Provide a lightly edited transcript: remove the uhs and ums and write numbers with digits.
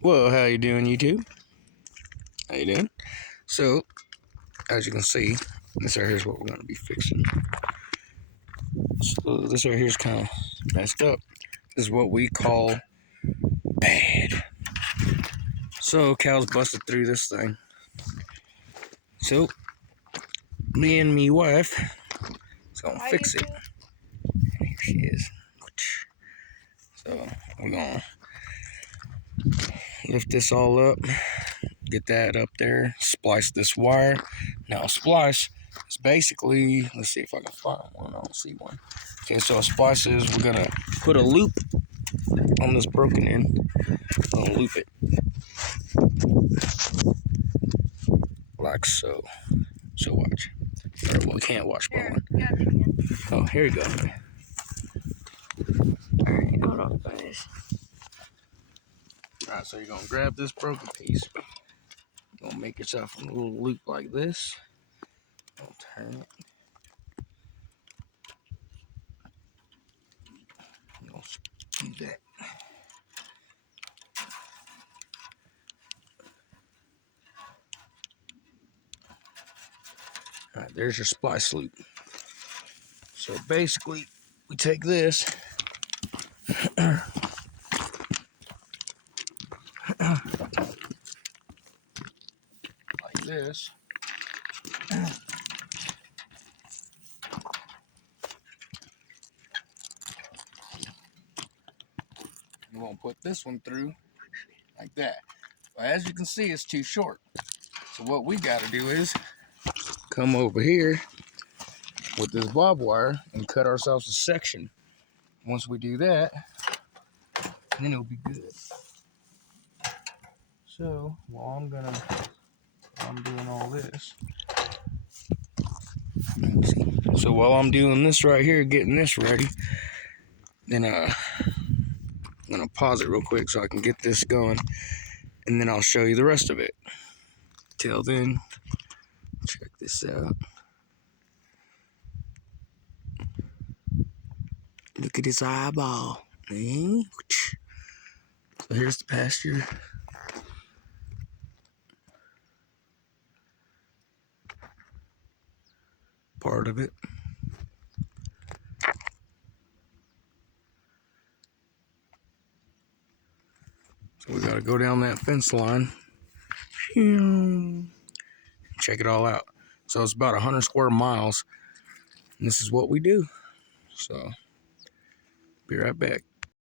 Well, how you doing, YouTube? How you doing? So, as you can see, this right here is what we're going to be fixing. So this right here is kind of messed up. This is what we call bad. So Cal's busted through this thing. So me and me wife is gonna fix it. And here she is. So we're gonna lift this all up, get that up there, splice this wire. Now Splice is basically, let's see if I can find one. I don't see one. Okay, so a splice is we're gonna put a loop on this broken end. We're gonna loop it like so. So watch. Or, well, we can't watch, but one. Oh, here you go. Alright, hold on, guys. Alright, so you're gonna grab this broken piece. You're gonna make yourself a little loop like this. Gonna turn it. You're gonna do that. Alright, there's your splice loop. So basically, we take this. Like this. We're gonna put this one through like that. But as you can see, it's too short. So what we gotta do is come over here with this bob wire and cut ourselves a section. Once we do that, then it'll be good. So while I'm doing all this. So while I'm doing this right here, getting this ready, then I'm gonna pause it real quick so I can get this going, and then I'll show you the rest of it. Till then, check this out. Look at his eyeball. Eh? So here's the pasture. Part of it. So we gotta go down that fence line. Check it all out. So it's about 100 square miles. And this is what we do. So, be right back.